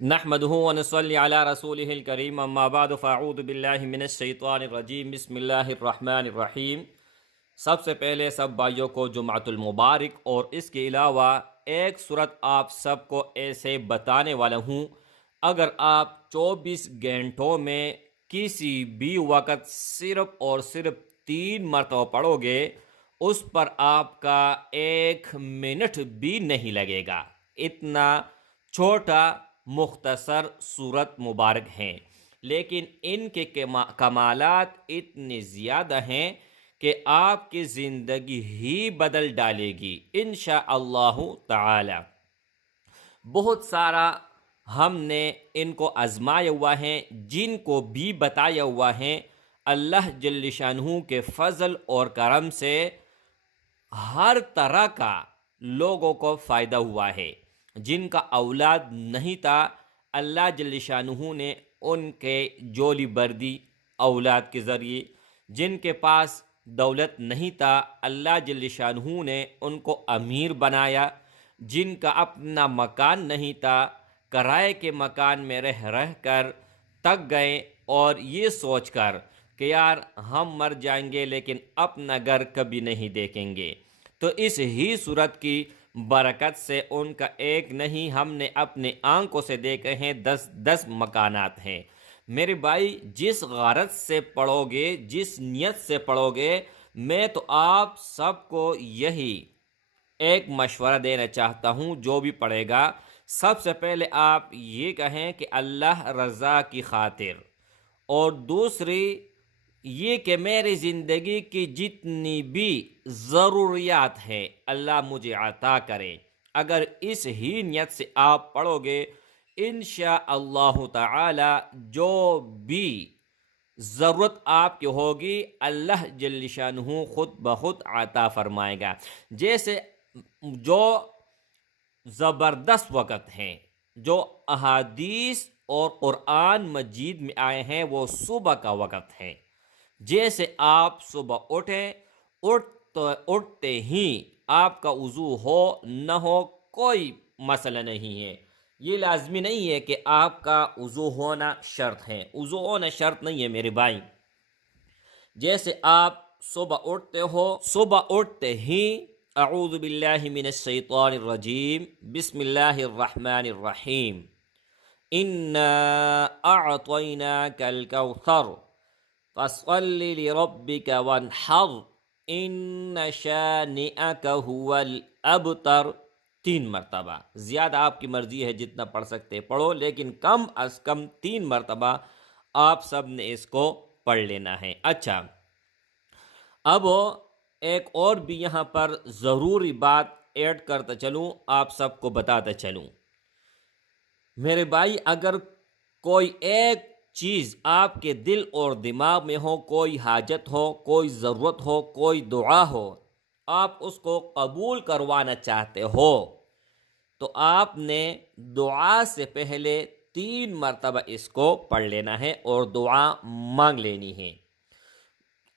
نحمدہ ونصلی علی رسولہ الکریم اما بعد فاعوذ باللہ من الشیطان الرجیم بسم اللہ الرحمن الرحیم۔ سب سے پہلے سب بھائیوں کو جمعۃ المبارک، اور اس کے علاوہ ایک صورت آپ سب کو ایسے بتانے والا ہوں، اگر آپ 24 گھنٹوں میں کسی بھی وقت صرف اور صرف 3 مرتبہ پڑھو گے، اس پر آپ کا 1 منٹ بھی نہیں لگے گا۔ اتنا چھوٹا مختصر صورت مبارک ہیں، لیکن ان کے کمالات اتنے زیادہ ہیں کہ آپ کی زندگی ہی بدل ڈالے گی انشاءاللہ تعالی۔ بہت سارا ہم نے ان کو آزمایا ہوا ہے، جن کو بھی بتایا ہوا ہے، اللہ جل شانہ کے فضل اور کرم سے ہر طرح کا لوگوں کو فائدہ ہوا ہے۔ جن کا اولاد نہیں تھا، اللہ جل شانہ نے ان کے جولی بردی اولاد کے ذریعے۔ جن کے پاس دولت نہیں تھا، اللہ جل شانہ نے ان کو امیر بنایا۔ جن کا اپنا مکان نہیں تھا، کرائے کے مکان میں رہ کر تک گئے، اور یہ سوچ کر کہ یار ہم مر جائیں گے لیکن اپنا گھر کبھی نہیں دیکھیں گے، تو اس ہی صورت کی برکت سے ان کا ایک نہیں، ہم نے اپنے آنکھوں سے دیکھے ہیں 10 مکانات ہیں۔ میرے بھائی، جس غرض سے پڑھو گے، جس نیت سے پڑھو گے، میں تو آپ سب کو یہی ایک مشورہ دینا چاہتا ہوں، جو بھی پڑھے گا سب سے پہلے آپ یہ کہیں کہ اللہ رضا کی خاطر، اور دوسری یہ کہ میری زندگی کی جتنی بھی ضروریات ہیں اللہ مجھے عطا کرے۔ اگر اس ہی نیت سے آپ پڑھو گے، انشاءاللہ تعالی جو بھی ضرورت آپ کی ہوگی اللہ جل شانہ خود بخود عطا فرمائے گا۔ جیسے جو زبردست وقت ہیں، جو احادیث اور قرآن مجید میں آئے ہیں، وہ صبح کا وقت ہے۔ جیسے آپ صبح اٹھتے ہی آپ کا وضو ہو نہ ہو کوئی مسئلہ نہیں ہے۔ یہ لازمی نہیں ہے کہ آپ کا وضو ہونا شرط ہے، وضو ہونا شرط نہیں ہے میرے بھائی۔ جیسے آپ صبح اٹھتے ہو، صبح اٹھتے ہی اعوذ باللہ من الشیطان الرجیم بسم اللہ الرحمن الرحیم انا اعطیناک الکوثر فصل لربک وانحر ان شانئک هو الابتر، 3 مرتبہ۔ زیادہ آپ کی مرضی ہے، جتنا پڑھ سکتے پڑھو، لیکن کم از کم 3 مرتبہ آپ سب نے اس کو پڑھ لینا ہے۔ اچھا، اب ایک اور بھی یہاں پر ضروری بات ایڈ کرتا چلوں، آپ سب کو بتاتا چلوں۔ میرے بھائی، اگر کوئی ایک چیز آپ کے دل اور دماغ میں ہو، کوئی حاجت ہو، کوئی ضرورت ہو، کوئی دعا ہو، آپ اس کو قبول کروانا چاہتے ہو، تو آپ نے دعا سے پہلے 3 مرتبہ اس کو پڑھ لینا ہے اور دعا مانگ لینی ہے۔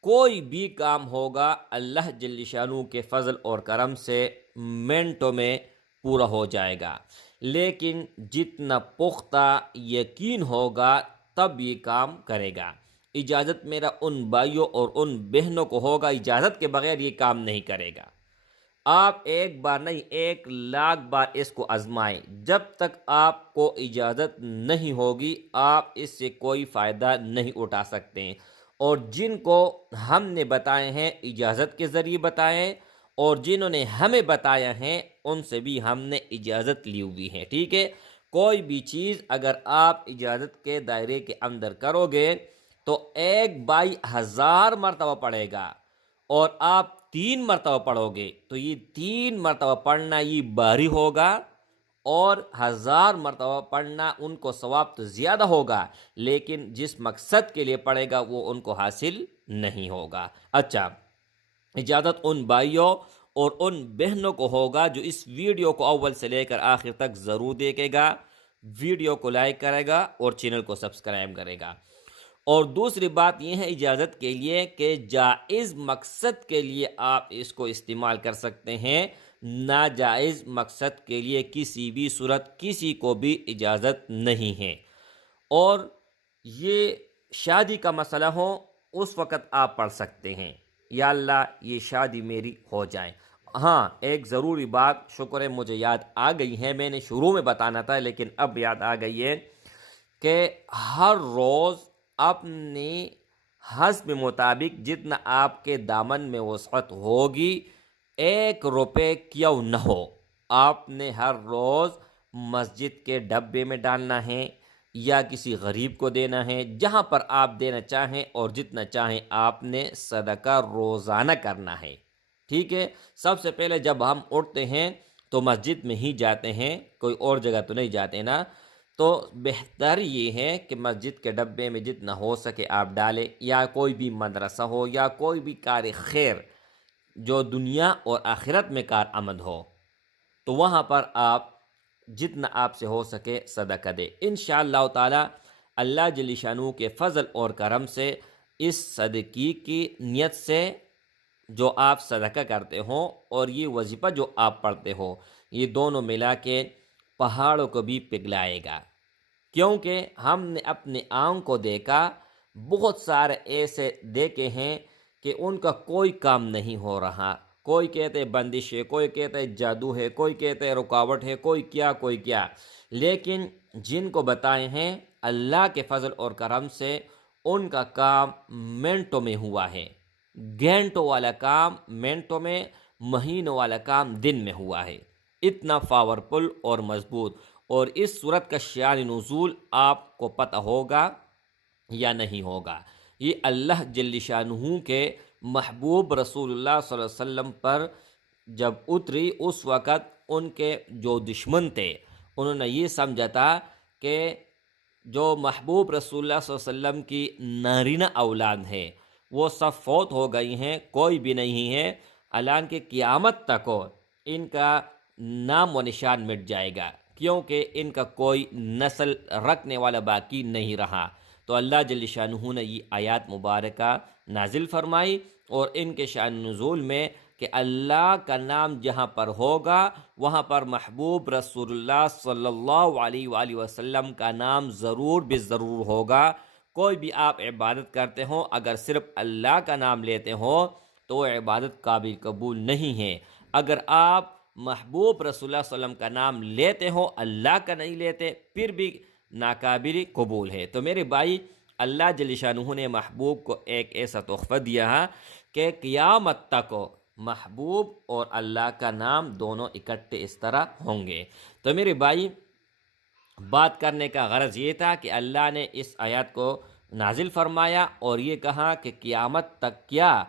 کوئی بھی کام ہوگا اللہ جل شانہ کے فضل اور کرم سے منٹوں میں پورا ہو جائے گا، لیکن جتنا پختہ یقین ہوگا تب یہ کام کرے گا۔ اجازت میرا ان بھائیوں اور ان بہنوں کو ہوگا، اجازت کے بغیر یہ کام نہیں کرے گا۔ آپ ایک بار نہیں 1,00,000 بار اس کو آزمائیں، جب تک آپ کو اجازت نہیں ہوگی آپ اس سے کوئی فائدہ نہیں اٹھا سکتے ہیں۔ اور جن کو ہم نے بتائے ہیں اجازت کے ذریعے بتائیں، اور جنہوں نے ہمیں بتایا ہے ان سے بھی ہم نے اجازت لی ہوئی ہے، ٹھیک ہے۔ کوئی بھی چیز اگر آپ اجازت کے دائرے کے اندر کرو گے تو 1/1000 مرتبہ پڑھے گا، اور آپ 3 مرتبہ پڑھو گے تو یہ 3 مرتبہ پڑھنا یہ بھاری ہوگا، اور 1000 مرتبہ پڑھنا ان کو ثواب تو زیادہ ہوگا، لیکن جس مقصد کے لیے پڑھے گا وہ ان کو حاصل نہیں ہوگا۔ اچھا، اجازت ان بھائیوں اور ان بہنوں کو ہوگا جو اس ویڈیو کو اول سے لے کر آخر تک ضرور دیکھے گا، ویڈیو کو لائک کرے گا اور چینل کو سبسکرائب کرے گا۔ اور دوسری بات یہ ہے اجازت کے لیے کہ جائز مقصد کے لیے آپ اس کو استعمال کر سکتے ہیں، ناجائز مقصد کے لیے کسی بھی صورت کسی کو بھی اجازت نہیں ہے۔ اور یہ شادی کا مسئلہ ہو اس وقت آپ پڑھ سکتے ہیں یا اللہ یہ شادی میری ہو جائے۔ ہاں ایک ضروری بات، شکر ہے مجھے یاد آ گئی ہے، میں نے شروع میں بتانا تھا لیکن اب یاد آ گئی ہے کہ ہر روز اپنے حسب مطابق جتنا آپ کے دامن میں وسعت ہوگی 1 روپے کیوں نہ ہو، آپ نے ہر روز مسجد کے ڈبے میں ڈالنا ہے یا کسی غریب کو دینا ہے، جہاں پر آپ دینا چاہیں اور جتنا چاہیں آپ نے صدقہ روزانہ کرنا ہے۔ ٹھیک ہے، سب سے پہلے جب ہم اٹھتے ہیں تو مسجد میں ہی جاتے ہیں، کوئی اور جگہ تو نہیں جاتے نا، تو بہتر یہ ہے کہ مسجد کے ڈبے میں جتنا ہو سکے آپ ڈالیں، یا کوئی بھی مدرسہ ہو یا کوئی بھی کار خیر جو دنیا اور آخرت میں کارآمد ہو، تو وہاں پر آپ جتنا آپ سے ہو سکے صدقہ دے۔ انشاءاللہ تعالی اللہ جل شانہ کے فضل اور کرم سے اس صدقی کی نیت سے جو آپ صدقہ کرتے ہو اور یہ وظیفہ جو آپ پڑھتے ہو، یہ دونوں ملا کے پہاڑوں کو بھی پگھلائے گا۔ کیونکہ ہم نے اپنے آنکھ کو دیکھا، بہت سارے ایسے دیکھے ہیں کہ ان کا کوئی کام نہیں ہو رہا، کوئی کہتے ہیں بندش ہے، کوئی کہتے ہیں جادو ہے، کوئی کہتے ہیں رکاوٹ ہے، کوئی کیا، لیکن جن کو بتائے ہیں اللہ کے فضل اور کرم سے ان کا کام منٹوں میں ہوا ہے، گھنٹوں والا کام منٹوں میں، مہینوں والا کام دن میں ہوا ہے، اتنا پاورفل اور مضبوط۔ اور اس صورت کا شان نزول آپ کو پتہ ہوگا یا نہیں ہوگا، یہ اللہ جل شانہ کے محبوب رسول اللہ صلی اللہ علیہ وسلم پر جب اتری اس وقت ان کے جو دشمن تھے انہوں نے یہ سمجھا تھا کہ جو محبوب رسول اللہ صلی اللہ علیہ وسلم کی نارینہ اولاد ہے وہ سب فوت ہو گئی ہیں، کوئی بھی نہیں ہے، اعلان کہ قیامت تک ان کا نام و نشان مٹ جائے گا، کیونکہ ان کا کوئی نسل رکھنے والا باقی نہیں رہا۔ تو اللہ جل شانہ نے یہ آیات مبارکہ نازل فرمائی اور ان کے شان نزول میں کہ اللہ کا نام جہاں پر ہوگا وہاں پر محبوب رسول اللہ صلی اللہ علیہ وآلہ وسلم کا نام ضرور بالضرور ہوگا۔ کوئی بھی آپ عبادت کرتے ہو اگر صرف اللہ کا نام لیتے ہو تو وہ عبادت قابل قبول نہیں ہے۔ اگر آپ محبوب رسول اللہ صلی اللہ علیہ وسلم کا نام لیتے ہو اللہ کا نہیں لیتے پھر بھی ناقابل قبول ہے۔ تو میرے بھائی، اللہ جل شانہ نے محبوب کو ایک ایسا تحفہ دیا ہے کہ قیامت تک محبوب اور اللہ کا نام دونوں اکٹھے اس طرح ہوں گے۔ تو میرے بھائی، بات کرنے کا غرض یہ تھا کہ اللہ نے اس آیات کو نازل فرمایا اور یہ کہا کہ قیامت تک کیا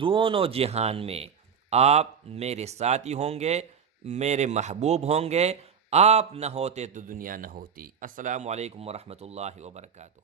دونوں جہان میں آپ میرے ساتھی ہوں گے، میرے محبوب ہوں گے، آپ نہ ہوتے تو دنیا نہ ہوتی۔ السلام علیکم ورحمۃ اللہ وبرکاتہ۔